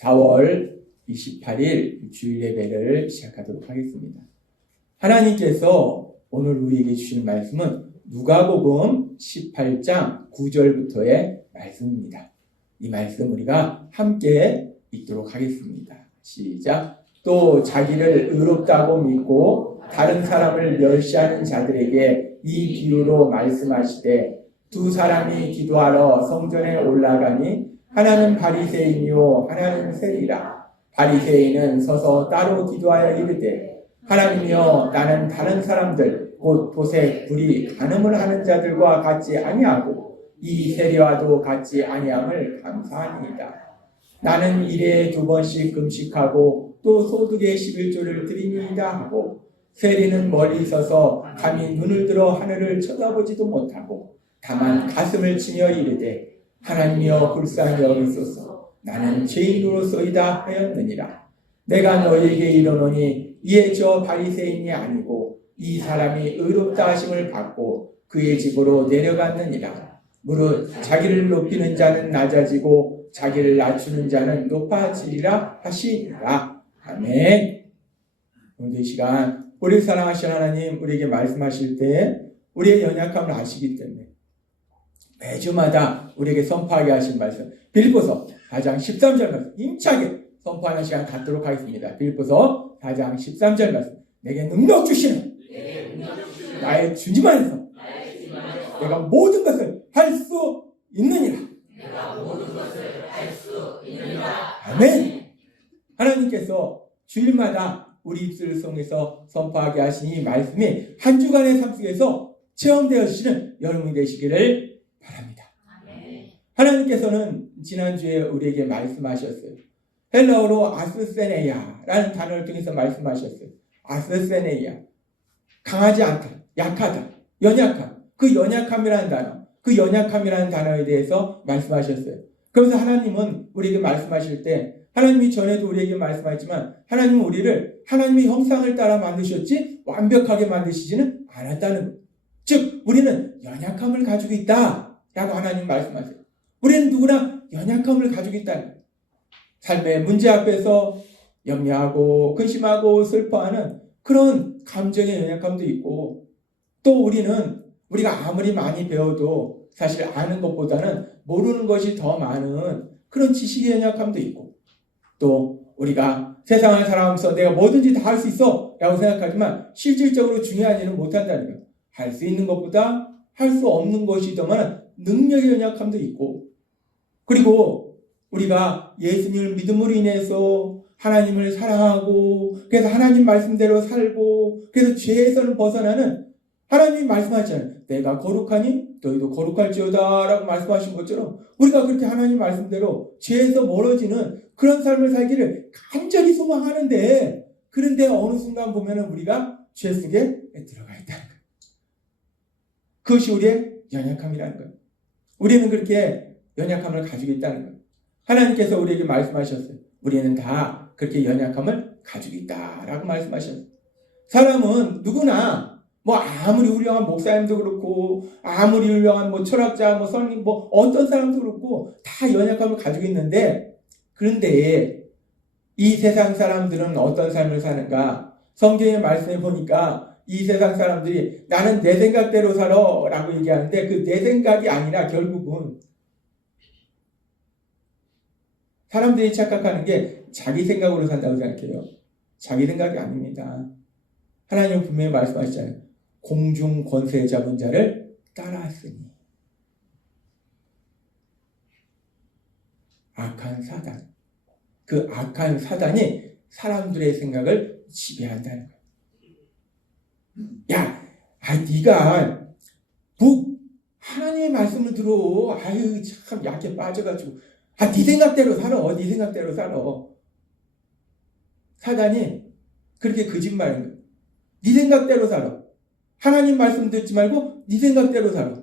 4월 28일 주일 예배를 시작하도록 하겠습니다. 하나님께서 오늘 우리에게 주신 말씀은 누가복음 18장 9절부터의 말씀입니다. 이 말씀 우리가 함께 읽도록 하겠습니다. 시작. 또 자기를 의롭다고 믿고 다른 사람을 멸시하는 자들에게 이 비유로 말씀하시되 두 사람이 기도하러 성전에 올라가니 하나는 바리새인이요 하나는 세리라. 바리새인은 서서 따로 기도하여 이르되 하나님이여 나는 다른 사람들 곧 도색 불이 간음을 하는 자들과 같지 아니하고 이 세리와도 같지 아니함을 감사하니이다. 나는 일에 2번씩 금식하고 또 소득의 11조를 드리니이다 하고 세리는 멀리 서서 감히 눈을 들어 하늘을 쳐다보지도 못하고 다만 가슴을 치며 이르되 하나님이여 불쌍히 여기소서 나는 죄인으로소이다 하였느니라. 내가 너희에게 이르노니 이에 저 바리새인이 아니고 이 사람이 의롭다 하심을 받고 그의 집으로 내려갔느니라. 무릇 자기를 높이는 자는 낮아지고 자기를 낮추는 자는 높아지리라 하시니라. 아멘. 오늘 이 시간 우리를 사랑하시는 하나님 우리에게 말씀하실 때 우리의 연약함을 아시기 때문에 매주마다 우리에게 선포하게 하신 말씀 빌립보서 4장 13절 말씀 힘차게 선포하는 시간 갖도록 하겠습니다. 빌립보서 4장 13절 말씀 내게 능력 주시는 나의 주님 안에서 내가 모든 것을 할 수 있느니라. 아멘. 하나님께서 주일마다 우리 입술을 통해서 선포하게 하신 이 말씀이 한 주간의 삶 속에서 체험되어지시는 여러분이 되시기를 바랍니다. 하나님께서는 지난주에 우리에게 말씀하셨어요. 헬라어로 아스세네야라는 단어를 통해서 말씀하셨어요. 아스세네야. 강하지 않다, 약하다, 연약함. 그 연약함이라는 단어, 그 연약함이라는 단어에 대해서 말씀하셨어요. 그래서 하나님은 우리에게 말씀하실 때 하나님이 전에도 우리에게 말씀하셨지만 하나님은 우리를 하나님의 형상을 따라 만드셨지 완벽하게 만드시지는 않았다는 것. 즉 우리는 연약함을 가지고 있다라고 하나님 말씀하세요. 우리는 누구나 연약함을 가지고 있다는 거예요. 삶의 문제 앞에서 염려하고 근심하고 슬퍼하는 그런 감정의 연약함도 있고 또 우리가 아무리 많이 배워도 사실 아는 것보다는 모르는 것이 더 많은 그런 지식의 연약함도 있고 또 우리가 세상을 살아가면서 내가 뭐든지 다 할 수 있어 라고 생각하지만 실질적으로 중요한 일은 못한다는 거예요. 할 수 있는 것보다 할 수 없는 것이 더 많은 능력의 연약함도 있고 그리고 우리가 예수님을 믿음으로 인해서 하나님을 사랑하고 그래서 하나님 말씀대로 살고 그래서 죄에서는 벗어나는 하나님이 말씀하셨잖아요. 내가 거룩하니 너희도 거룩할지어다 라고 말씀하신 것처럼 우리가 그렇게 하나님 말씀대로 죄에서 멀어지는 그런 삶을 살기를 간절히 소망하는데 그런데 어느 순간 보면 우리가 죄 속에 들어가 있다는 거예요. 그것이 우리의 연약함이라는 거예요. 우리는 그렇게 연약함을 가지고 있다는 거예요. 하나님께서 우리에게 말씀하셨어요. 우리는 다 그렇게 연약함을 가지고 있다라고 말씀하셨어요. 사람은 누구나 아무리 훌륭한 목사님도 그렇고 아무리 훌륭한 철학자, 선임, 어떤 사람도 그렇고 다 연약함을 가지고 있는데 그런데 이 세상 사람들은 어떤 삶을 사는가? 성경의 말씀에 보니까 이 세상 사람들이 나는 내 생각대로 살아 라고 얘기하는데 그 내 생각이 아니라 결국은 사람들이 착각하는 게 자기 생각으로 산다고 생각해요. 자기 생각이 아닙니다. 하나님은 분명히 말씀하시잖아요. 공중 권세 잡은 자를 따라하으니 악한 사단. 그 악한 사단이 사람들의 생각을 지배한다는 거예요. 야, 네가 하나님의 말씀을 들어. 아유, 참 약해 빠져가지고. 네 생각대로 살아. 네 생각대로 살아. 사단이 그렇게 거짓말하는 거예요. 네 생각대로 살아. 하나님 말씀 듣지 말고 네 생각대로 살아.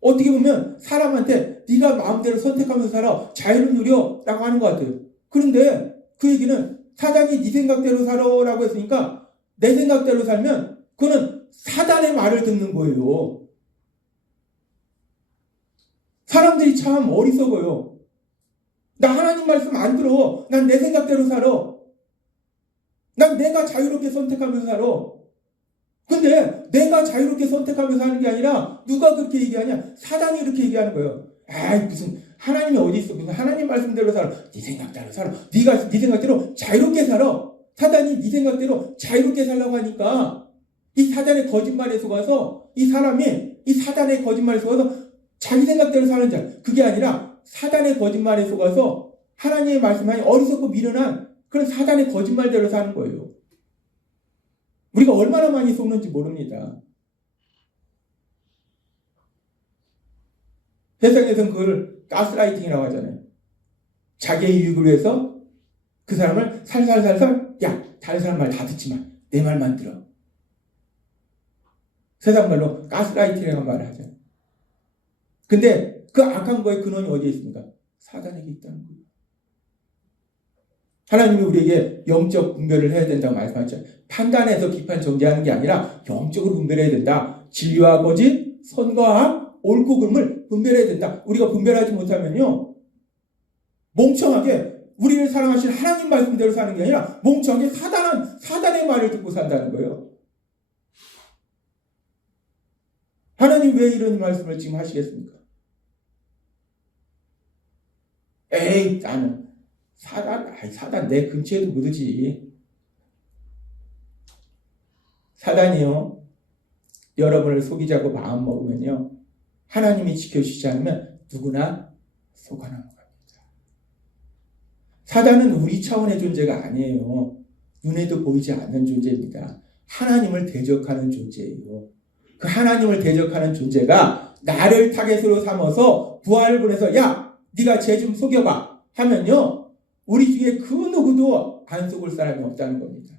어떻게 보면 사람한테 네가 마음대로 선택하면서 살아. 자유를 누려 라고 하는 것 같아요. 그런데 그 얘기는 사단이 네 생각대로 살아 라고 했으니까 내 생각대로 살면 그거는 사단의 말을 듣는 거예요. 사람들이 참 어리석어요. 나 하나님 말씀 안 들어. 난 내 생각대로 살아. 난 내가 자유롭게 선택하면서 살아. 근데 내가 자유롭게 선택하면서 하는 게 아니라 누가 그렇게 얘기하냐? 사단이 이렇게 얘기하는 거예요. 아이 무슨 하나님이 어디 있어? 무슨 하나님 말씀대로 살아. 네 생각대로 살아. 네가 네 생각대로 자유롭게 살아. 사단이 네 생각대로 자유롭게 살라고 하니까 이 사단의 거짓말에 속아서 이 사람이 이 사단의 거짓말에 속아서 자기 생각대로 사는 자. 그게 아니라 사단의 거짓말에 속아서 하나님의 말씀하니 어리석고 미련한 그런 사단의 거짓말대로 사는 거예요. 우리가 얼마나 많이 속는지 모릅니다. 세상에서는 그걸 가스라이팅이라고 하잖아요. 자기의 유익을 위해서 그 사람을 살살살살 야 다른 사람 말 다 듣지 마. 내 말만 들어. 세상 말로 가스라이팅이라고 말을 하잖아요. 근데 그 악한 거의 근원이 어디에 있습니까? 사단에게 있다는 거예요. 하나님이 우리에게 영적 분별을 해야 된다고 말씀하셨죠. 판단해서 비판 정죄하는 게 아니라 영적으로 분별해야 된다. 진리와 거짓, 선과 악, 옳고 그름을 분별해야 된다. 우리가 분별하지 못하면요. 멍청하게 우리를 사랑하신 하나님 말씀대로 사는 게 아니라 멍청하게 사단의 말을 듣고 산다는 거예요. 하나님 왜 이런 말씀을 지금 하시겠습니까? 에이 나는 사단 내 근처에도 못 오지. 사단이요. 여러분을 속이자고 마음먹으면요. 하나님이 지켜주시지 않으면 누구나 속아나는 겁니다. 사단은 우리 차원의 존재가 아니에요. 눈에도 보이지 않는 존재입니다. 하나님을 대적하는 존재예요. 그 하나님을 대적하는 존재가 나를 타겟으로 삼아서 부하를 보내서 야 네가 쟤 좀 속여봐 하면요. 우리 중에 그 누구도 안 속을 사람이 없다는 겁니다.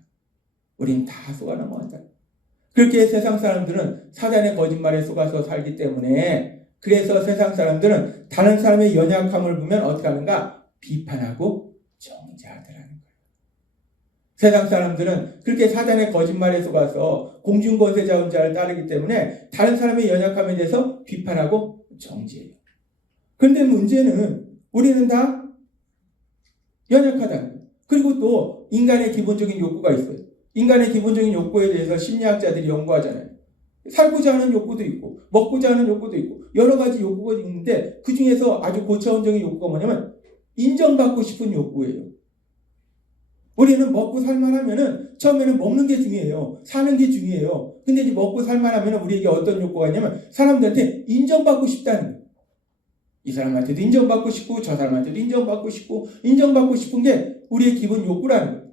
우린 다 속아 넘어간다. 그렇게 세상 사람들은 사단의 거짓말에 속아서 살기 때문에 그래서 세상 사람들은 다른 사람의 연약함을 보면 어떻게 하는가? 비판하고 정죄하더라는 거예요. 세상 사람들은 그렇게 사단의 거짓말에 속아서 공중권세자 자를 따르기 때문에 다른 사람의 연약함에 대해서 비판하고 정죄해요. 그런데 문제는 우리는 다 연약하다는 거예요. 그리고 또 인간의 기본적인 욕구가 있어요. 인간의 기본적인 욕구에 대해서 심리학자들이 연구하잖아요. 살고자 하는 욕구도 있고 먹고자 하는 욕구도 있고 여러 가지 욕구가 있는데 그 중에서 아주 고차원적인 욕구가 뭐냐면 인정받고 싶은 욕구예요. 우리는 먹고 살만하면은 처음에는 먹는 게 중요해요. 사는 게 중요해요. 근데 이제 먹고 살만하면은 우리에게 어떤 욕구가 있냐면 사람들한테 인정받고 싶다는 거예요. 이 사람한테도 인정받고 싶고 저 사람한테도 인정받고 싶은 게 우리의 기본 욕구라는 거예요.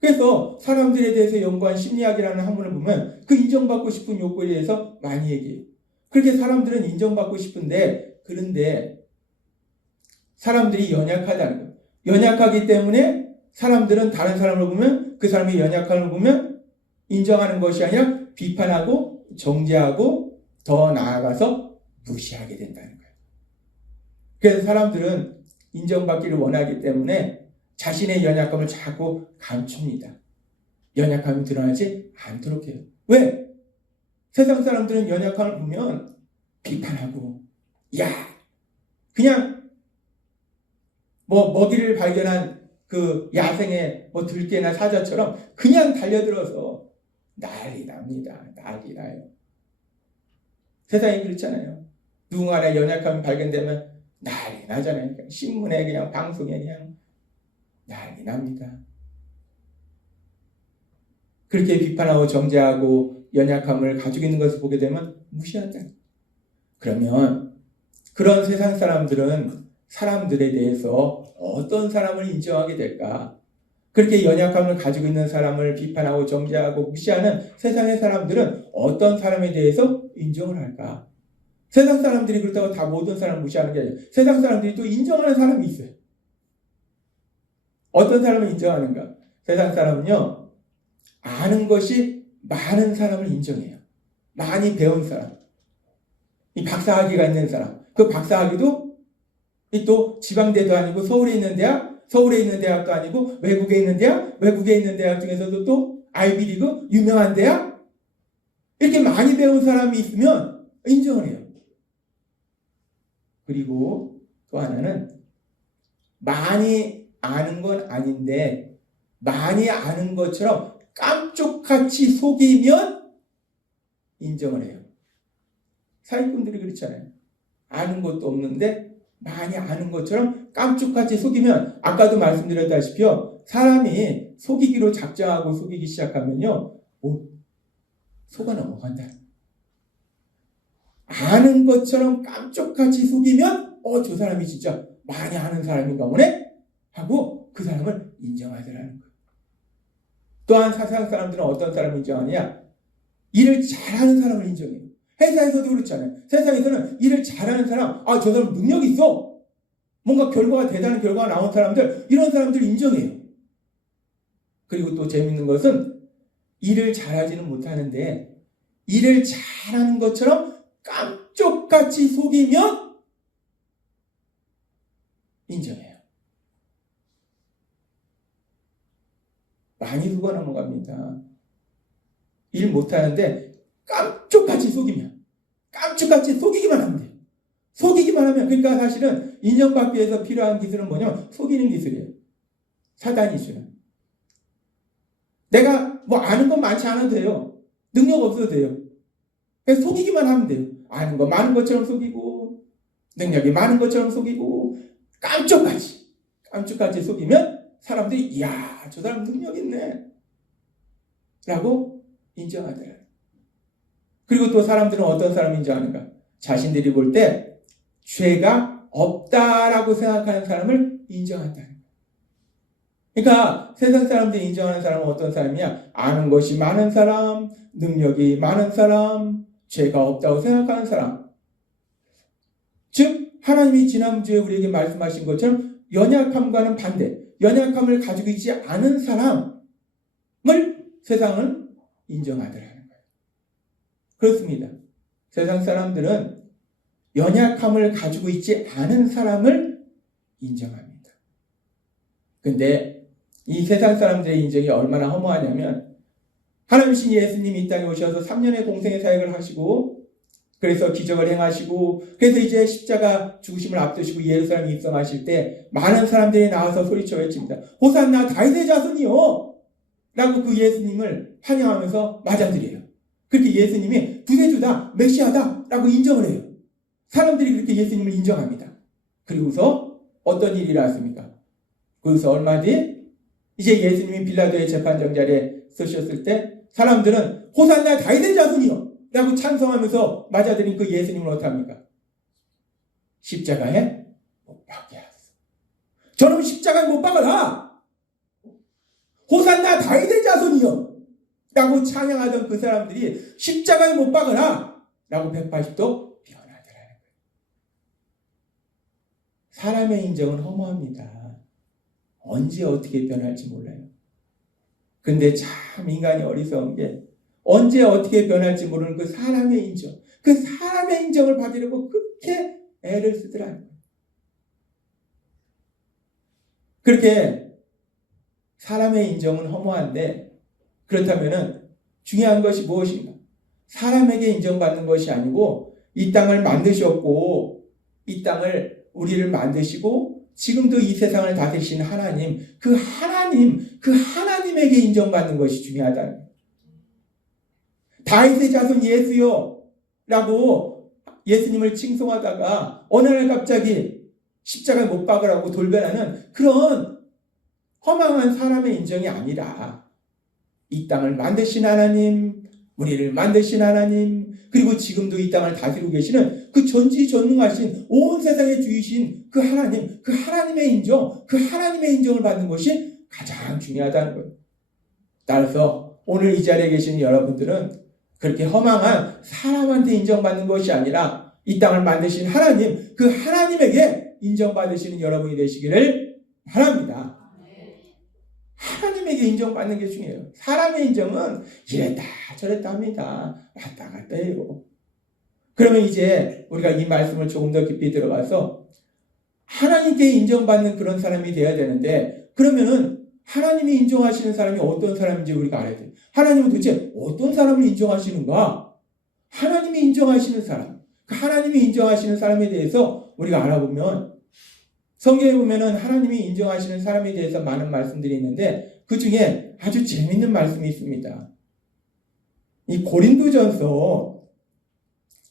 그래서 사람들에 대해서 연구한 심리학이라는 학문을 보면 그 인정받고 싶은 욕구에 대해서 많이 얘기해요. 그렇게 사람들은 인정받고 싶은데 그런데 사람들이 연약하다는 거예요. 연약하기 때문에 사람들은 다른 사람을 보면 그 사람의 연약함을 보면 인정하는 것이 아니라 비판하고 정죄하고 더 나아가서 무시하게 된다는 거예요. 그래서 사람들은 인정받기를 원하기 때문에 자신의 연약함을 자꾸 감춥니다. 연약함이 드러나지 않도록 해요. 왜? 세상 사람들은 연약함을 보면 비판하고 야 그냥 뭐 먹이를 발견한 그 야생의 뭐 들개나 사자처럼 그냥 달려들어서 난리 납니다. 난리 나요. 세상이 그렇잖아요. 누군가의 연약함이 발견되면 난리 나잖아요. 신문에 그냥 방송에 그냥 난리 납니다. 그렇게 비판하고 정죄하고 연약함을 가지고 있는 것을 보게 되면 무시한다. 그러면 그런 세상 사람들은 사람들에 대해서 어떤 사람을 인정하게 될까? 그렇게 연약함을 가지고 있는 사람을 비판하고 정죄하고 무시하는 세상의 사람들은 어떤 사람에 대해서 인정을 할까? 세상 사람들이 그렇다고 다 모든 사람을 무시하는 게 아니라 세상 사람들이 또 인정하는 사람이 있어요. 어떤 사람을 인정하는가? 세상 사람은요, 아는 것이 많은 사람을 인정해요. 많이 배운 사람. 이 박사학위가 있는 사람. 그 박사학위도 또 지방대도 아니고 서울에 있는 대학도 아니고 외국에 있는 대학 중에서도 또 아이비리그 유명한 대학 이렇게 많이 배운 사람이 있으면 인정을 해요. 그리고 또 하나는 많이 아는 건 아닌데 많이 아는 것처럼 깜쪽같이 속이면 인정을 해요. 사기꾼들이 그렇잖아요. 아는 것도 없는데 많이 아는 것처럼 깜쪽같이 속이면 아까도 말씀드렸다시피 사람이 속이기로 작정하고 속이기 시작하면요. 속아 넘어간다. 아는 것처럼 깜쪽같이 속이면 저 사람이 진짜 많이 아는 사람인가 보네? 하고 그 사람을 인정하더라는 거예요. 또한 세상 사람들은 어떤 사람을 인정하느냐? 일을 잘하는 사람을 인정해요. 회사에서도 그렇잖아요. 세상에서는 일을 잘하는 사람, 저 사람 능력이 있어. 뭔가 대단한 결과가 나온 사람들, 이런 사람들 인정해요. 그리고 또 재밌는 것은 일을 잘하지는 못하는데 일을 잘하는 것처럼 깜쪽같이 속이면 인정해요. 많이 속아 넘어갑니다. 일 못하는데 깜쪽같이 속이면, 깜짝같이 속이기만 하면 돼요. 속이기만 하면, 그러니까 사실은 인정받기 위해서 필요한 기술은 뭐냐면 속이는 기술이에요. 사단이 주는. 내가 아는 건 많지 않아도 돼요. 능력 없어도 돼요. 그래서 속이기만 하면 돼요. 아는 거 많은 것처럼 속이고, 능력이 많은 것처럼 속이고, 깜짝같이 속이면 사람들이, 이야, 저 사람 능력 있네. 라고 인정하더라. 그리고 또 사람들은 어떤 사람을 인정하는가? 자신들이 볼 때 죄가 없다라고 생각하는 사람을 인정한다. 그러니까 세상 사람들이 인정하는 사람은 어떤 사람이냐? 아는 것이 많은 사람, 능력이 많은 사람, 죄가 없다고 생각하는 사람. 즉 하나님이 지난주에 우리에게 말씀하신 것처럼 연약함과는 반대, 연약함을 가지고 있지 않은 사람을 세상은 인정하더라는 거예요. 그렇습니다. 세상 사람들은 연약함을 가지고 있지 않은 사람을 인정합니다. 근데 이 세상 사람들의 인정이 얼마나 허무하냐면, 하나님이신 예수님이 이 땅에 오셔서 3년의 공생의 사역을 하시고, 그래서 기적을 행하시고, 그래서 이제 십자가 죽으심을 앞두시고 예루살렘에 입성하실 때 많은 사람들이 나와서 소리쳐 외칩니다. 호산나 다윗의 자손이요! 라고 그 예수님을 환영하면서 맞아들여요. 그렇게 예수님이 구세주다, 메시아다 라고 인정을 해요. 사람들이 그렇게 예수님을 인정합니다. 그리고서 어떤 일이 일어났습니까? 그래서 얼마 뒤에 이제 예수님이 빌라도의 재판장 자리에 서셨을 때 사람들은 호산나 다윗의 자손이요! 라고 찬송하면서 맞아들인 그 예수님을 어떡합니까? 십자가에 못 박게 하소서. 저놈 십자가에 못 박아라! 호산나 다윗의 자손이요! 라고 찬양하던 그 사람들이 십자가에 못 박아라! 라고 180도 변하더라는 거예요. 사람의 인정은 허무합니다. 언제 어떻게 변할지 몰라요. 근데 참 인간이 어리석은 게 언제 어떻게 변할지 모르는 그 사람의 인정, 그 사람의 인정을 받으려고 그렇게 애를 쓰더라는 거예요. 그렇게 사람의 인정은 허무한데, 그렇다면 중요한 것이 무엇인가? 사람에게 인정받는 것이 아니고 이 땅을 만드셨고 이 땅을 우리를 만드시고 지금도 이 세상을 다스리시는 하나님, 그 하나님에게 인정받는 것이 중요하다는 거예요. 다윗의 자손 예수요 라고 예수님을 칭송하다가 어느 날 갑자기 십자가에 못 박으라고 돌변하는 그런 허망한 사람의 인정이 아니라 이 땅을 만드신 하나님, 우리를 만드신 하나님, 그리고 지금도 이 땅을 다스리고 계시는 그 전지전능하신 온 세상의 주이신 그 하나님, 그 하나님의 인정, 그 하나님의 인정을 받는 것이 가장 중요하다는 거예요. 따라서 오늘 이 자리에 계신 여러분들은 그렇게 허망한 사람한테 인정받는 것이 아니라 이 땅을 만드신 하나님, 그 하나님에게 인정받으시는 여러분이 되시기를 바랍니다. 하나님에게 인정받는 게 중요해요. 사람의 인정은 이랬다 저랬다 합니다. 왔다 갔다 해요. 그러면 이제 우리가 이 말씀을 조금 더 깊이 들어가서 하나님께 인정받는 그런 사람이 되어야 되는데, 그러면은 하나님이 인정하시는 사람이 어떤 사람인지 우리가 알아야 돼요. 하나님은 도대체 어떤 사람을 인정하시는가? 하나님이 인정하시는 사람, 그 하나님이 인정하시는 사람에 대해서 우리가 알아보면 성경에 보면은 하나님이 인정하시는 사람에 대해서 많은 말씀들이 있는데 그 중에 아주 재밌는 말씀이 있습니다. 이 고린도전서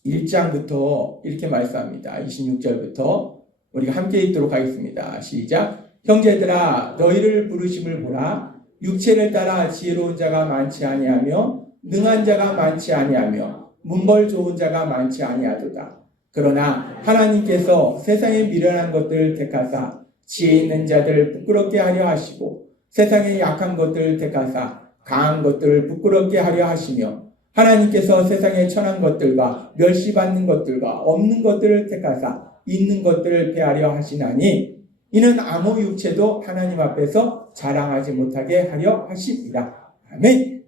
1장부터 이렇게 말씀합니다. 26절부터 우리가 함께 읽도록 하겠습니다. 시작. 형제들아 너희를 부르심을 보라. 육체를 따라 지혜로운 자가 많지 아니하며 능한 자가 많지 아니하며 문벌 좋은 자가 많지 아니하도다. 그러나 하나님께서 세상에 미련한 것들을 택하사 지혜 있는 자들을 부끄럽게 하려 하시고 세상에 약한 것들을 택하사 강한 것들을 부끄럽게 하려 하시며 하나님께서 세상에 천한 것들과 멸시받는 것들과 없는 것들을 택하사 있는 것들을 폐하려 하시나니 이는 아무 육체도 하나님 앞에서 자랑하지 못하게 하려 하십니다. 아멘.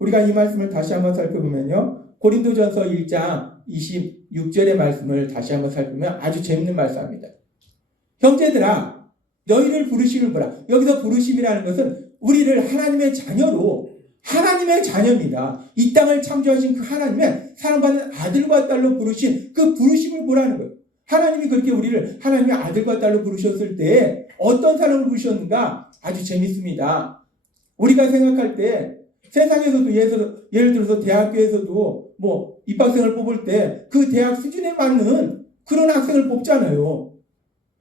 우리가 이 말씀을 다시 한번 살펴보면요. 고린도전서 1장 26절의 말씀을 다시 한번 살펴보면 아주 재밌는 말씀입니다. 형제들아 너희를 부르심을 보라. 여기서 부르심이라는 것은 우리를 하나님의 자녀로 하나님의 자녀입니다. 이 땅을 창조하신 그 하나님의 사랑받는 아들과 딸로 부르신 그 부르심을 보라는 거예요. 하나님이 그렇게 우리를 하나님의 아들과 딸로 부르셨을 때 어떤 사람을 부르셨는가? 아주 재밌습니다. 우리가 생각할 때 세상에서도 예를 들어서 대학교에서도 뭐 입학생을 뽑을 때 그 대학 수준에 맞는 그런 학생을 뽑잖아요.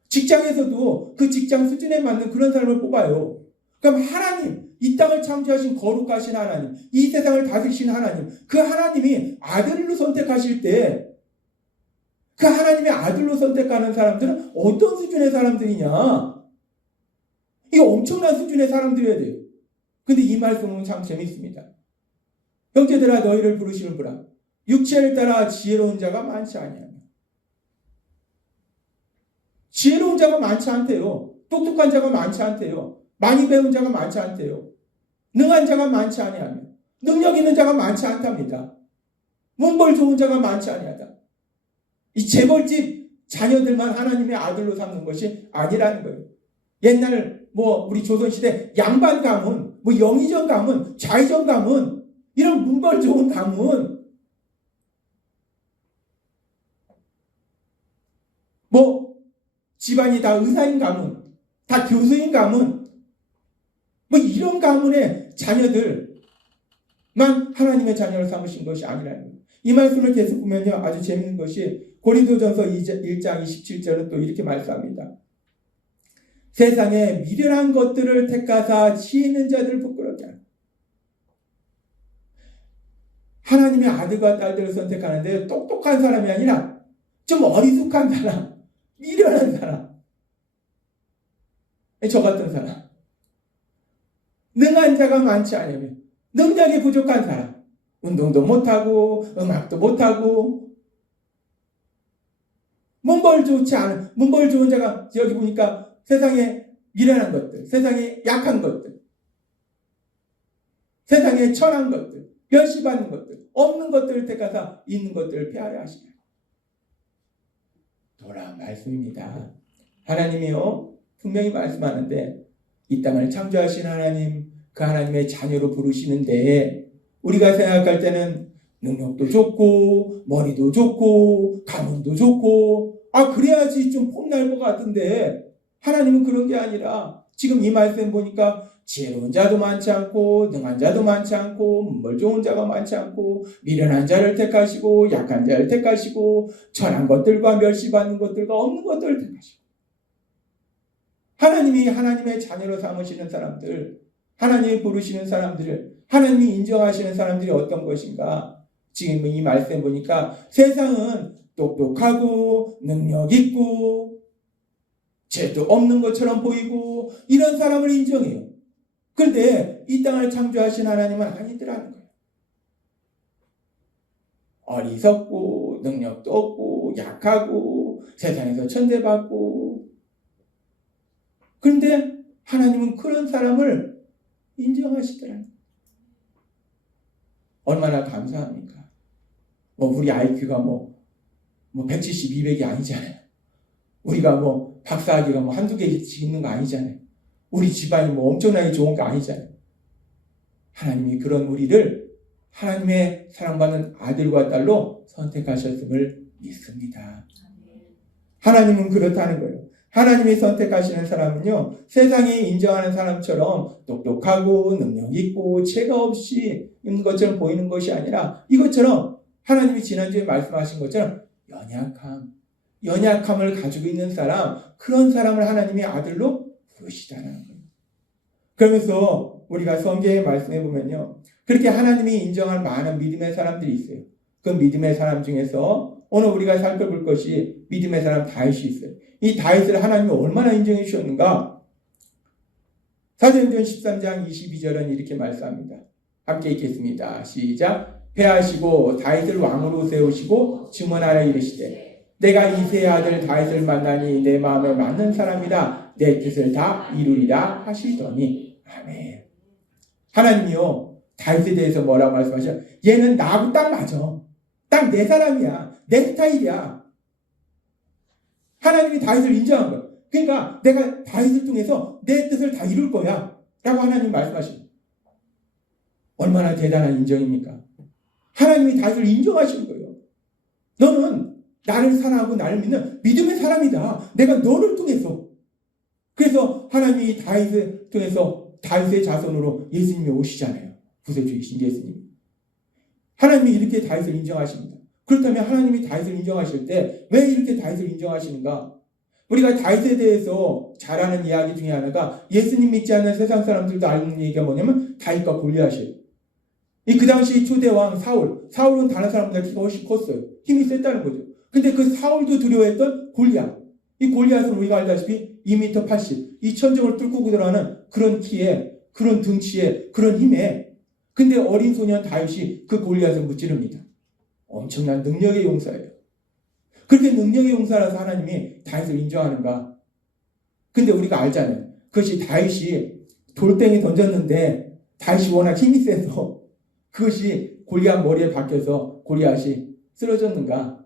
직장에서도 그 직장 수준에 맞는 그런 사람을 뽑아요. 그럼 하나님, 이 땅을 창조하신 거룩하신 하나님, 이 세상을 다스리신 하나님, 그 하나님이 아들로 선택하실 때 그 하나님의 아들로 선택하는 사람들은 어떤 수준의 사람들이냐? 이거 엄청난 수준의 사람들이어야 돼요. 근데 이 말씀은 참 재밌습니다. 형제들아 너희를 부르심을 보라. 육체를 따라 지혜로운 자가 많지 아니하며. 지혜로운 자가 많지 않대요. 똑똑한 자가 많지 않대요. 많이 배운 자가 많지 않대요. 능한 자가 많지 아니하며. 능력 있는 자가 많지 않답니다. 문벌 좋은 자가 많지 아니하다. 이 재벌집 자녀들만 하나님의 아들로 삼는 것이 아니라는 거예요. 옛날 우리 조선시대 양반 가문, 영의정 가문, 좌의정 가문, 이런 문벌 좋은 가문, 집안이 다 의사인 가문, 다 교수인 가문, 이런 가문의 자녀들만 하나님의 자녀를 삼으신 것이 아니라는 거예요. 이 말씀을 계속 보면요, 아주 재밌는 것이 고린도전서 1장 27절은 또 이렇게 말씀합니다. 세상에 미련한 것들을 택하사 지혜 있는 자들을 부끄럽게 하라. 하나님의 아들과 딸들을 선택하는데 똑똑한 사람이 아니라 좀 어리숙한 사람, 미련한 사람, 저 같은 사람, 능한 자가 많지 않으면 능력이 부족한 사람, 운동도 못하고 음악도 못하고 문벌 좋은 자가 여기 보니까 세상에 미련한 것들, 세상에 약한 것들, 세상에 천한 것들, 멸시받는 것들, 없는 것들을 택하사 있는 것들을 폐하려 하시라. 놀라운 말씀입니다. 하나님이요 분명히 말씀하는데 이 땅을 창조하신 하나님, 그 하나님의 자녀로 부르시는데 우리가 생각할 때는 능력도 좋고 머리도 좋고 가문도 좋고 그래야지 좀 폼날 것 같은데 하나님은 그런 게 아니라 지금 이 말씀 보니까 지혜로운 자도 많지 않고 능한 자도 많지 않고 문벌 좋은 자가 많지 않고 미련한 자를 택하시고 약한 자를 택하시고 천한 것들과 멸시받는 것들과 없는 것들을 택하시고 하나님이 하나님의 자녀로 삼으시는 사람들, 하나님이 부르시는 사람들을 하나님이 인정하시는 사람들이 어떤 것인가? 지금 이 말씀 보니까 세상은 똑똑하고 능력 있고 죄도 없는 것처럼 보이고 이런 사람을 인정해요. 그런데 이 땅을 창조하신 하나님은 아니더라는 거예요. 어리석고 능력도 없고 약하고 세상에서 천대받고 그런데 하나님은 그런 사람을 인정하시더라는 거예요. 얼마나 감사합니까? 우리 IQ가 170, 200이 아니잖아요. 우리가 박사학위가 한두 개씩 있는 거 아니잖아요. 우리 집안이 엄청나게 좋은 거 아니잖아요. 하나님이 그런 우리를 하나님의 사랑받는 아들과 딸로 선택하셨음을 믿습니다. 하나님은 그렇다는 거예요. 하나님이 선택하시는 사람은요, 세상이 인정하는 사람처럼 똑똑하고 능력 있고 죄가 없이 있는 것처럼 보이는 것이 아니라 이것처럼 하나님이 지난주에 말씀하신 것처럼 연약함을 가지고 있는 사람, 그런 사람을 하나님이 아들로 부르시다는 거예요. 그러면서 우리가 성경의 말씀에 보면요, 그렇게 하나님이 인정할 많은 믿음의 사람들이 있어요. 그 믿음의 사람 중에서 오늘 우리가 살펴볼 것이 믿음의 사람 다윗이 있어요. 이 다윗을 하나님이 얼마나 인정해 주셨는가? 사도행전 13장 22절은 이렇게 말씀합니다. 함께 읽겠습니다. 시작. 패하시고 다윗을 왕으로 세우시고 증언하여 이르시되 내가 이새의 아들 다윗을 만나니 내 마음에 맞는 사람이라 내 뜻을 다 이루리라 하시더니. 아멘. 하나님이요, 다윗에 대해서 뭐라고 말씀하셔요? 얘는 나하고 딱 맞아. 딱 내 사람이야. 내 스타일이야. 하나님이 다윗을 인정한 거야. 그러니까 내가 다윗을 통해서 내 뜻을 다 이룰 거야 라고 하나님 말씀하십니다. 얼마나 대단한 인정입니까? 하나님이 다윗을 인정하신 거예요. 너는 나를 사랑하고 나를 믿는 믿음의 사람이다. 내가 너를 통해서. 그래서 하나님이 다윗을 통해서 다윗의 자손으로 예수님이 오시잖아요. 구세주이신 예수님. 하나님이 이렇게 다윗을 인정하십니다. 그렇다면 하나님이 다윗을 인정하실 때 왜 이렇게 다윗을 인정하시는가? 우리가 다윗에 대해서 잘 아는 이야기 중에 하나가 예수님 믿지 않는 세상 사람들도 아는 얘기가 뭐냐면 다윗과 골리앗이에요. 그 당시 초대왕 사울은 다른 사람보다 키가 훨씬 컸어요. 힘이 셌다는 거죠. 근데 그 사울도 두려워했던 골리앗. 이 골리앗은 우리가 알다시피 2m 80, 이 천정을 뚫고 들어가는 그런 키에, 그런 등치에, 그런 힘에. 근데 어린 소년 다윗이 그 골리앗을 무찌릅니다. 엄청난 능력의 용사예요. 그렇게 능력의 용사라서 하나님이 다윗을 인정하는가? 근데 우리가 알잖아요. 그것이 다윗이 돌덩이 던졌는데 다윗이 워낙 힘이 세서 그것이 골리앗 머리에 박혀서 골리앗이 쓰러졌는가?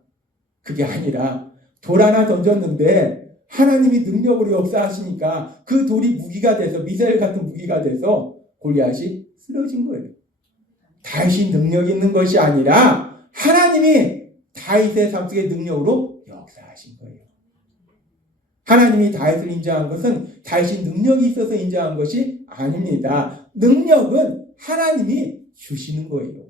그게 아니라 돌 하나 던졌는데 하나님이 능력으로 역사하시니까 그 돌이 무기가 돼서 미사일 같은 무기가 돼서 골리앗이 쓰러진 거예요. 다윗이 능력 있는 것이 아니라 하나님이 다윗의 삶 속의 능력으로 역사하신 거예요. 하나님이 다윗을 인정한 것은 다윗이 능력이 있어서 인정한 것이 아닙니다. 능력은 하나님이 주시는 거예요.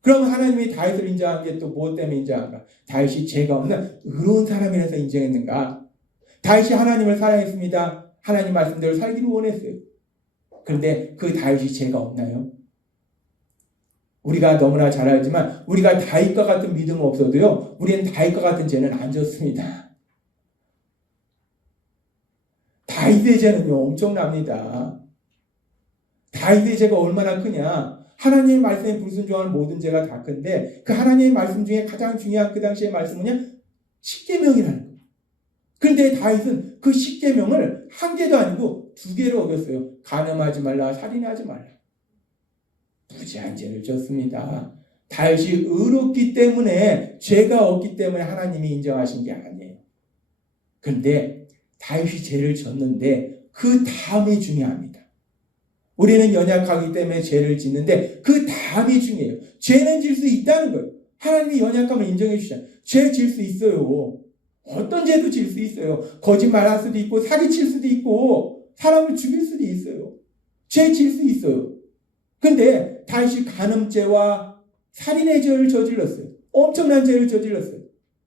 그럼 하나님이 다윗을 인정한 게 또 무엇 때문에 인정한가? 다윗이 죄가 없는 의로운 사람이라서 인정했는가? 다윗이 하나님을 사랑했습니다. 하나님 말씀대로 살기를 원했어요. 그런데 그 다윗이 죄가 없나요? 우리가 너무나 잘 알지만 우리가 다윗과 같은 믿음은 없어도요, 우리는 다윗과 같은 죄는 안 졌습니다. 다윗의 죄는요 엄청납니다. 다윗의 죄가 얼마나 크냐? 하나님의 말씀에 불순종하는 모든 죄가 다 큰데 그 하나님의 말씀 중에 가장 중요한 그 당시의 말씀은요, 십계명이라는 거예요. 그런데 다윗은 그 십계명을 한 개도 아니고 두 개로 어겼어요. 간음하지 말라, 살인하지 말라. 무지한 죄를 졌습니다. 다윗이 의롭기 때문에, 죄가 없기 때문에 하나님이 인정하신 게 아니에요. 그런데 다윗이 죄를 졌는데 그 다음이 중요합니다. 우리는 연약하기 때문에 죄를 짓는데 그 다음이 중요해요. 죄는 질 수 있다는 거예요. 하나님이 연약함을 인정해 주시잖아요. 죄 질 수 있어요. 어떤 죄도 질 수 있어요. 거짓말 할 수도 있고 사기칠 수도 있고 사람을 죽일 수도 있어요. 죄 질 수 있어요. 근데 다윗이 간음죄와 살인의 죄를 저질렀어요. 엄청난 죄를 저질렀어요.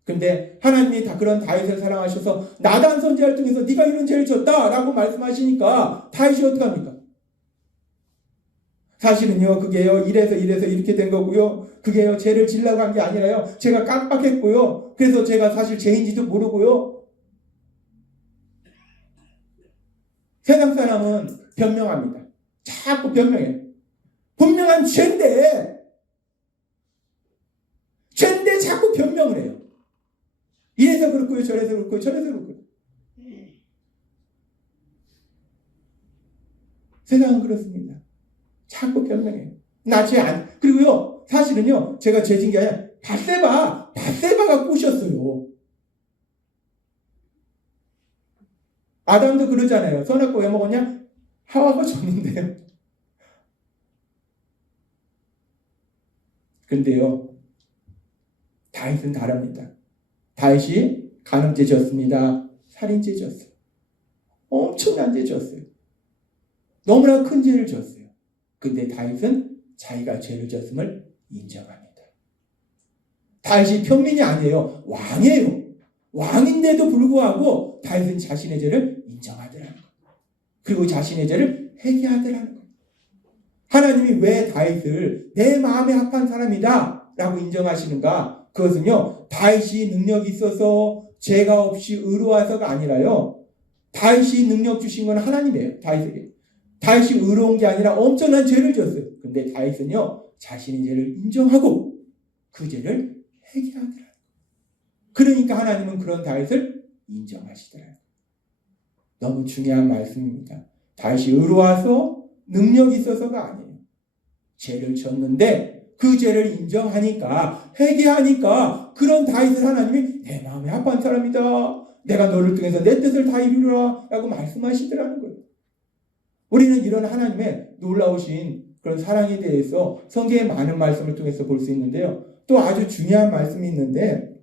근데 하나님이 다 그런 다윗을 사랑하셔서 나단 선지자를 통해서 네가 이런 죄를 졌다라고 말씀하시니까 다윗이 어떡합니까? 사실은요, 그게요, 이래서 이렇게 된 거고요. 그게요, 죄를 지려고 한 게 아니라요, 제가 깜빡했고요. 그래서 제가 사실 죄인지도 모르고요. 세상 사람은 변명합니다. 자꾸 변명해요. 분명한 죄인데 자꾸 변명을 해요. 이래서 그렇고요, 저래서 그렇고요, 저래서 그렇고요. 세상은 그렇습니다. 자꾸 변명해요. 나 죄 안, 그리고요, 사실은요, 제가 죄진 게 아니라 밧세바가 꼬셨어요. 아담도 그러잖아요. 선악과 왜 먹었냐? 하와가 줬는데요. 근데요, 다윗은 다릅니다. 다윗이 간음죄 졌습니다. 살인죄 졌어요. 엄청난 죄 졌어요. 너무나 큰 죄를 졌어요. 근데 다윗은 자기가 죄를 졌음을 인정합니다. 다윗이 평민이 아니에요. 왕이에요. 왕인데도 불구하고 다윗은 자신의 죄를 인정하더라는 거예요. 그리고 자신의 죄를 회개하더라는 거예요. 하나님이 왜 다윗을 내 마음에 합한 사람이다 라고 인정하시는가? 그것은요, 다윗이 능력이 있어서 죄가 없이 의로워서가 아니라요, 다윗이 능력 주신 건 하나님이에요. 다윗에게. 다윗이 의로운 게 아니라 엄청난 죄를 졌어요. 근데 다윗은요, 자신의 죄를 인정하고 그 죄를 회개하더라. 그러니까 하나님은 그런 다윗을 인정하시더라. 너무 중요한 말씀입니다. 다윗이 의로워서 능력이 있어서가 아니에요. 죄를 졌는데 그 죄를 인정하니까, 회개하니까 그런 다윗을 하나님이 내 마음에 합한 사람이다. 내가 너를 통해서 내 뜻을 다 이루라 라고 말씀하시더라는 거예요. 우리는 이런 하나님의 놀라우신 그런 사랑에 대해서 성경의 많은 말씀을 통해서 볼 수 있는데요. 또 아주 중요한 말씀이 있는데,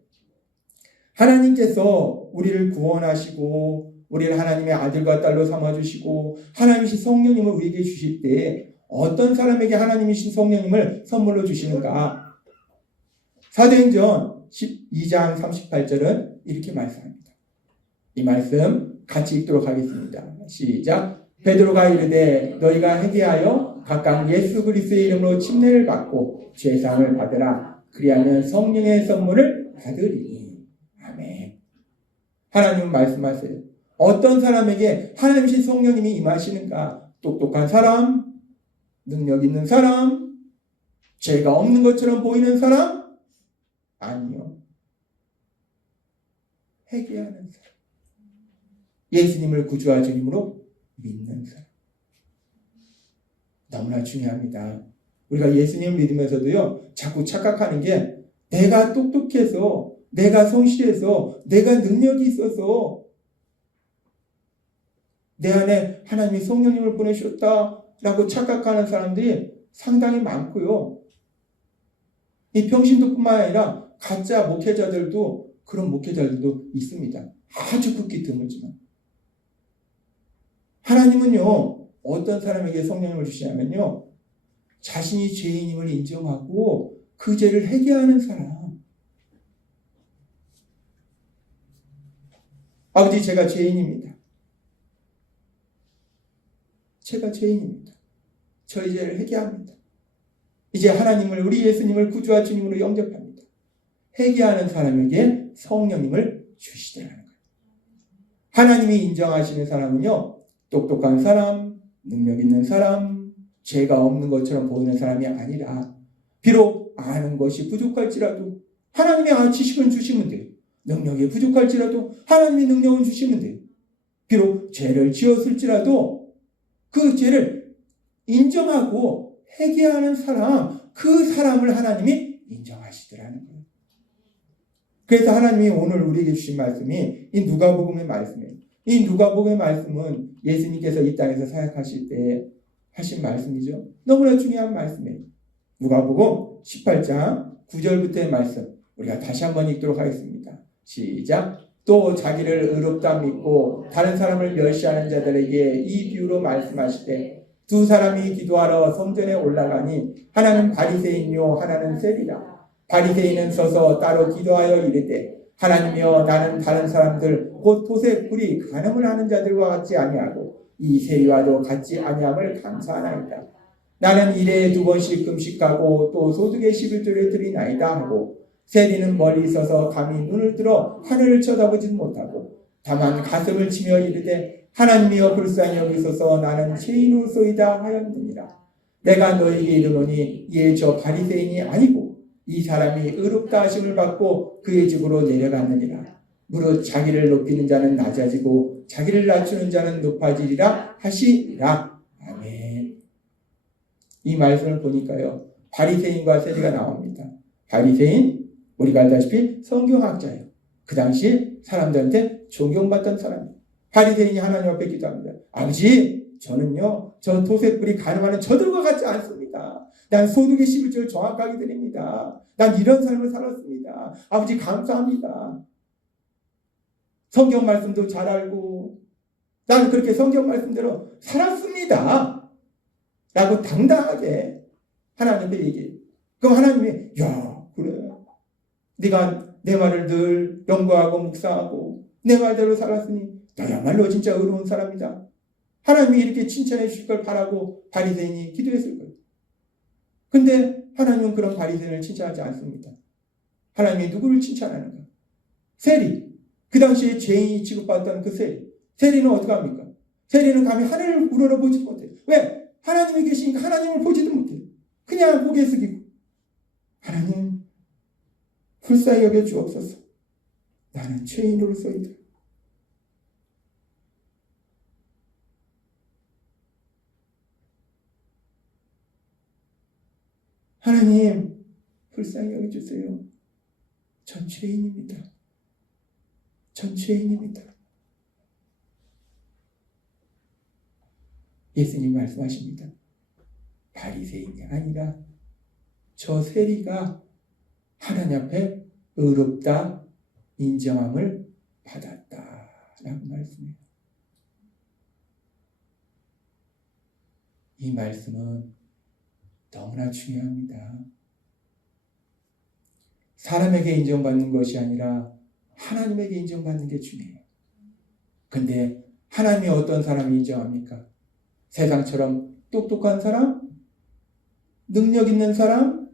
하나님께서 우리를 구원하시고 우리를 하나님의 아들과 딸로 삼아주시고 하나님이신 성령님을 우리에게 주실 때 어떤 사람에게 하나님이신 성령님을 선물로 주시는가? 사도행전 12장 38절은 이렇게 말씀합니다. 이 말씀 같이 읽도록 하겠습니다. 시작. 베드로가 이르되 너희가 회개하여 각각 예수 그리스도의 이름으로 침례를 받고 죄사함을 받으라. 그리하면 성령의 선물을 받으리니. 아멘. 하나님은 말씀하세요. 어떤 사람에게 하나님이신 성령님이 임하시는가? 똑똑한 사람, 능력 있는 사람, 죄가 없는 것처럼 보이는 사람? 아니요. 회개하는 사람. 예수님을 구주와 주님으로 믿는 사람. 너무나 중요합니다. 우리가 예수님을 믿으면서도요, 자꾸 착각하는 게 내가 똑똑해서, 내가 성실해서, 내가 능력이 있어서 내 안에 하나님이 성령님을 보내셨다라고 착각하는 사람들이 상당히 많고요. 이 평신도뿐만 아니라 가짜 목회자들도, 그런 목회자들도 있습니다. 아주 극히 드물지만. 하나님은요, 어떤 사람에게 성령님을 주시냐면요, 자신이 죄인임을 인정하고 그 죄를 회개하는 사람. 아버지, 제가 죄인입니다. 제가 죄인입니다. 저희 죄를 회개합니다. 이제 하나님을, 우리 예수님을 구주와 주님으로 영접합니다. 회개하는 사람에게 성령님을 주시더라는 거예요. 하나님이 인정하시는 사람은요, 똑똑한 사람, 능력 있는 사람, 죄가 없는 것처럼 보이는 사람이 아니라, 비록 아는 것이 부족할지라도 하나님의 지식은 주시면 돼요. 능력이 부족할지라도 하나님의 능력은 주시면 돼요. 비록 죄를 지었을지라도 그 죄를 인정하고 회개하는 사람, 그 사람을 하나님이 인정하시더라는 거예요. 그래서 하나님이 오늘 우리에게 주신 말씀이 이 누가복음의 말씀이에요. 이 누가복음의 말씀은 예수님께서 이 땅에서 사역하실 때 하신 말씀이죠. 너무나 중요한 말씀이에요. 누가복음 18장 9절부터의 말씀, 우리가 다시 한번 읽도록 하겠습니다. 시작. 또 자기를 의롭다 믿고 다른 사람을 멸시하는 자들에게 이 비유로 말씀하시되, 두 사람이 기도하러 성전에 올라가니 하나는 바리새인이요 하나는 세리라. 바리새인은 서서 따로 기도하여 이르되, 하나님이여, 나는 다른 사람들 곧 토색 불이 간음을 하는 자들과 같지 아니하고 이 세리와도 같지 아니함을 감사하나이다. 나는 일에 2번씩 금식하고 또 소득의 11조를 드리나이다 하고, 세리는 멀리 있어서 감히 눈을 들어 하늘을 쳐다보지는 못하고 다만 가슴을 치며 이르되, 하나님이여 불쌍히 여기소서, 나는 죄인으로소이다 하였느니라. 내가 너에게 이르노니 이에 저 바리새인이 아니고 이 사람이 의롭다 하심을 받고 그의 집으로 내려갔느니라. 무릇 자기를 높이는 자는 낮아지고 자기를 낮추는 자는 높아지리라 하시니라. 아멘. 이 말씀을 보니까요, 바리새인과 세리가 나옵니다. 바리새인, 우리가 알다시피 성경학자예요. 그 당시 사람들한테 존경받던 사람이에요. 바리새인이 하나님 앞에 기도합니다. 아버지, 저는요, 저 토색불이 가늠하는 저들과 같지 않습니다. 난 소득의 11조를 정확하게 드립니다. 난 이런 삶을 살았습니다. 아버지, 감사합니다. 성경 말씀도 잘 알고 나는 그렇게 성경 말씀대로 살았습니다 라고 당당하게 하나님께 얘기해요. 그럼 하나님이 야 그래 네가 내 말을 늘 연구하고 묵상하고 내 말대로 살았으니 너야말로 진짜 의로운 사람이다. 하나님이 이렇게 칭찬해 주실 걸 바라고 바리새인이 기도했을 거예요. 근데 하나님은 그런 바리새인을 칭찬하지 않습니다. 하나님이 누구를 칭찬하는가? 세리. 그 당시에 죄인이 취급받았던 그 세리. 세리는 어떻게 합니까? 세리는 감히 하늘을 우러러보지도 못해요. 왜? 하나님이 계시니까 하나님을 보지도 못해요. 그냥 고개 숙이고 하나님 불쌍히 여겨 주옵소서. 나는 죄인으로서이다. 하나님 불쌍히 여겨주세요. 전 죄인입니다. 전 죄인입니다. 예수님 말씀하십니다. 바리새인이 아니라 저 세리가 하나님 앞에 의롭다 인정함을 받았다라고 말씀해요. 이 말씀은 너무나 중요합니다. 사람에게 인정받는 것이 아니라 하나님에게 인정받는 게 중요해요. 근데 하나님이 어떤 사람이 인정합니까? 세상처럼 똑똑한 사람? 능력 있는 사람?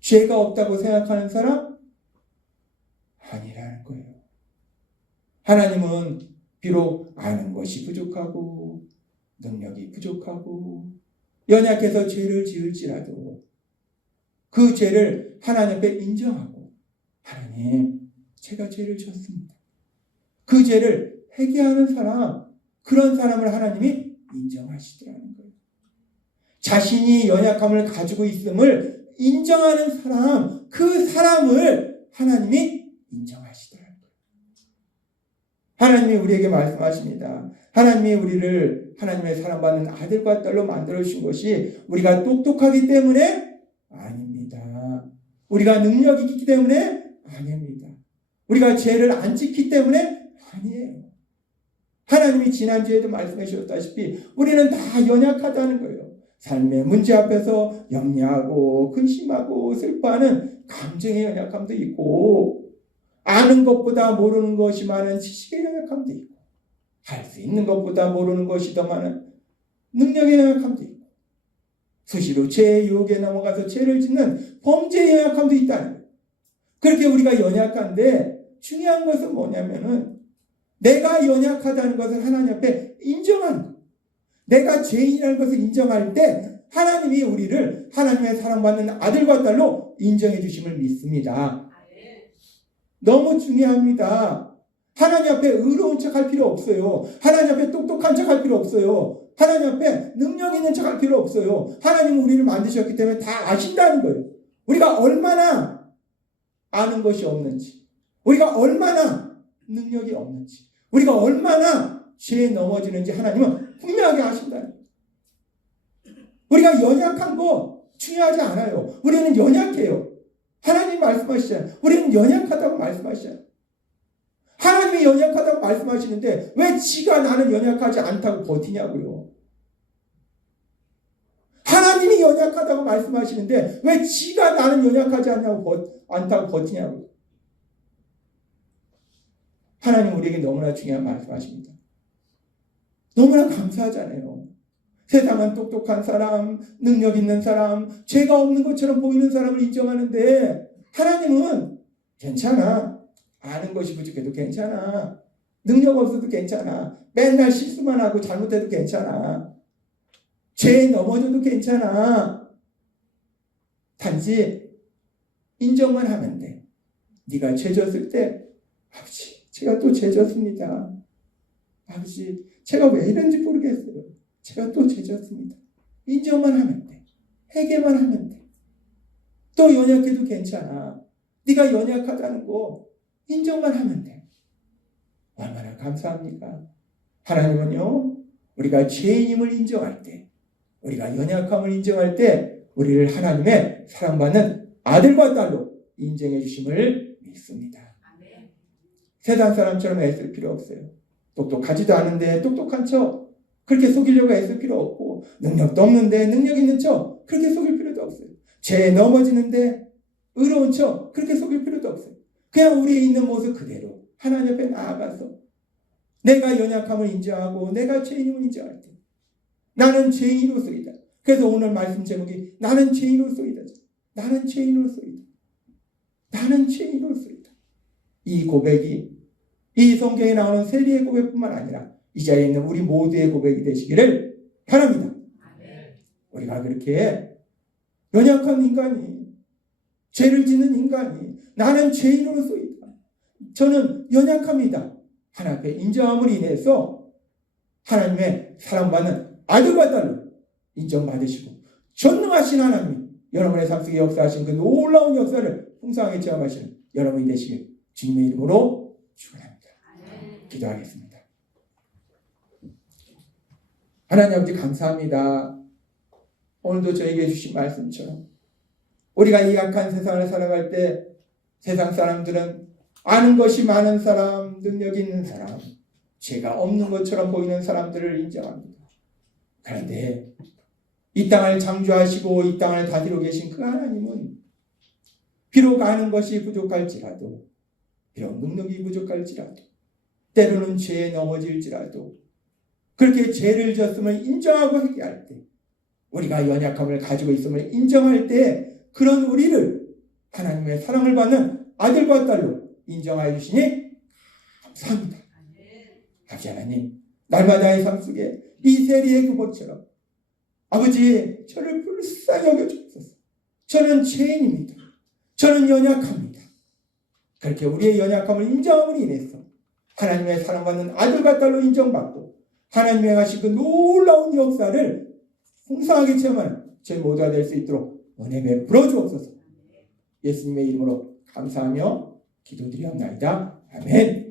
죄가 없다고 생각하는 사람? 아니라는 거예요. 하나님은 비록 아는 것이 부족하고 능력이 부족하고 연약해서 죄를 지을지라도 그 죄를 하나님 앞에 인정하고 하나님 제가 죄를 졌습니다. 그 죄를 회개하는 사람 그런 사람을 하나님이 인정하시더라는 거예요. 자신이 연약함을 가지고 있음을 인정하는 사람 그 사람을 하나님이 인정하시더라는 거예요. 하나님이 우리에게 말씀하십니다. 하나님이 우리를 하나님의 사랑받는 아들과 딸로 만들어주신 것이 우리가 똑똑하기 때문에 아닙니다. 우리가 능력이 있기 때문에 아닙니다. 우리가 죄를 안 지키기 때문에 아니에요. 하나님이 지난주에도 말씀해 주셨다시피 우리는 다 연약하다는 거예요. 삶의 문제 앞에서 염려하고 근심하고 슬퍼하는 감정의 연약함도 있고 아는 것보다 모르는 것이 많은 지식의 연약함도 있고 할 수 있는 것보다 모르는 것이 더 많은 능력의 연약함도 있고 수시로 죄의 유혹에 넘어가서 죄를 짓는 범죄의 연약함도 있다는 거예요. 그렇게 우리가 연약한데 중요한 것은 뭐냐면은 내가 연약하다는 것을 하나님 앞에 인정하는 거예요. 내가 죄인이라는 것을 인정할 때 하나님이 우리를 하나님의 사랑받는 아들과 딸로 인정해 주심을 믿습니다. 너무 중요합니다. 하나님 앞에 의로운 척할 필요 없어요. 하나님 앞에 똑똑한 척할 필요 없어요. 하나님 앞에 능력 있는 척할 필요 없어요. 하나님은 우리를 만드셨기 때문에 다 아신다는 거예요. 우리가 얼마나 아는 것이 없는지, 우리가 얼마나 능력이 없는지, 우리가 얼마나 죄에 넘어지는지 하나님은 분명하게 아신다는 거예요. 우리가 연약한 거 중요하지 않아요. 우리는 연약해요. 하나님 말씀하시잖아요. 우리는 연약하다고 말씀하시잖아요. 하나님이 연약하다고 말씀하시는데 왜 지가 나는 연약하지 않다고 버티냐고요. 하나님이 연약하다고 말씀하시는데 왜 지가 나는 연약하지 않다고 버티냐고요. 하나님 우리에게 너무나 중요한 말씀하십니다. 너무나 감사하잖아요. 세상은 똑똑한 사람, 능력 있는 사람, 죄가 없는 것처럼 보이는 사람을 인정하는데 하나님은 괜찮아. 아는 것이 부족해도 괜찮아. 능력 없어도 괜찮아. 맨날 실수만 하고 잘못해도 괜찮아. 죄에 넘어져도 괜찮아. 단지 인정만 하면 돼. 네가 죄 졌을 때 아버지 제가 또 죄 졌습니다. 아버지 제가 왜 이런지 모르겠어요. 제가 또 죄 졌습니다. 인정만 하면 돼. 회개만 하면 돼. 또 연약해도 괜찮아. 네가 연약하다는 거 인정만 하면 돼. 얼마나 감사합니까? 하나님은요, 우리가 죄인임을 인정할 때, 우리가 연약함을 인정할 때, 우리를 하나님의 사랑받는 아들과 딸로 인정해 주심을 믿습니다. 세상 사람처럼 애쓸 필요 없어요. 똑똑하지도 않은데 똑똑한 척 그렇게 속이려고 애쓸 필요 없고, 능력도 없는데 능력 있는 척 그렇게 속일 필요도 없어요. 죄에 넘어지는데 의로운 척 그렇게 속일 필요도 없어요. 그냥 우리의 있는 모습 그대로 하나님 앞에 나아가서 내가 연약함을 인정하고 내가 죄인임을 인정할 때 나는 죄인으로서이다. 그래서 오늘 말씀 제목이 나는 죄인으로서이다. 나는 죄인으로서이다. 나는 죄인으로서이다. 이 고백이 이 성경에 나오는 세리의 고백뿐만 아니라 이 자리에 있는 우리 모두의 고백이 되시기를 바랍니다. 우리가 그렇게 연약한 인간이, 죄를 짓는 인간이 나는 죄인으로서이다. 저는 연약합니다. 하나님 앞에 인정함을 인해서 하나님의 사랑받는 아들과 딸로 인정받으시고 전능하신 하나님, 여러분의 삶 속에 역사하신 그 놀라운 역사를 풍성하게 체험하시는 여러분이 되시길 주님의 이름으로 축원합니다. 기도하겠습니다. 하나님 아버지 감사합니다. 오늘도 저에게 주신 말씀처럼 우리가 이 약한 세상을 살아갈 때 세상 사람들은 아는 것이 많은 사람, 능력 있는 사람, 죄가 없는 것처럼 보이는 사람들을 인정합니다. 그런데 이 땅을 창조하시고 이 땅을 다스리고 계신 그 하나님은 비록 아는 것이 부족할지라도, 비록 능력이 부족할지라도, 때로는 죄에 넘어질지라도 그렇게 죄를 졌음을 인정하고 회개할 때, 우리가 연약함을 가지고 있음을 인정할 때 그런 우리를 하나님의 사랑을 받는 아들과 딸로 인정하여 주시니 감사합니다. 아버지 하나님, 날마다의 삶 속에 이 세리의 그것처럼 아버지 저를 불쌍히 여겨주옵소서. 저는 죄인입니다. 저는 연약합니다. 그렇게 우리의 연약함을 인정함으로 인해서 하나님의 사랑받는 아들과 딸로 인정받고 하나님이 행하신 그 놀라운 역사를 풍성하게 체험하는 저희 모두가 될 수 있도록 은혜 베풀어 주옵소서. 예수님의 이름으로 감사하며 기도드리옵나이다. 아멘.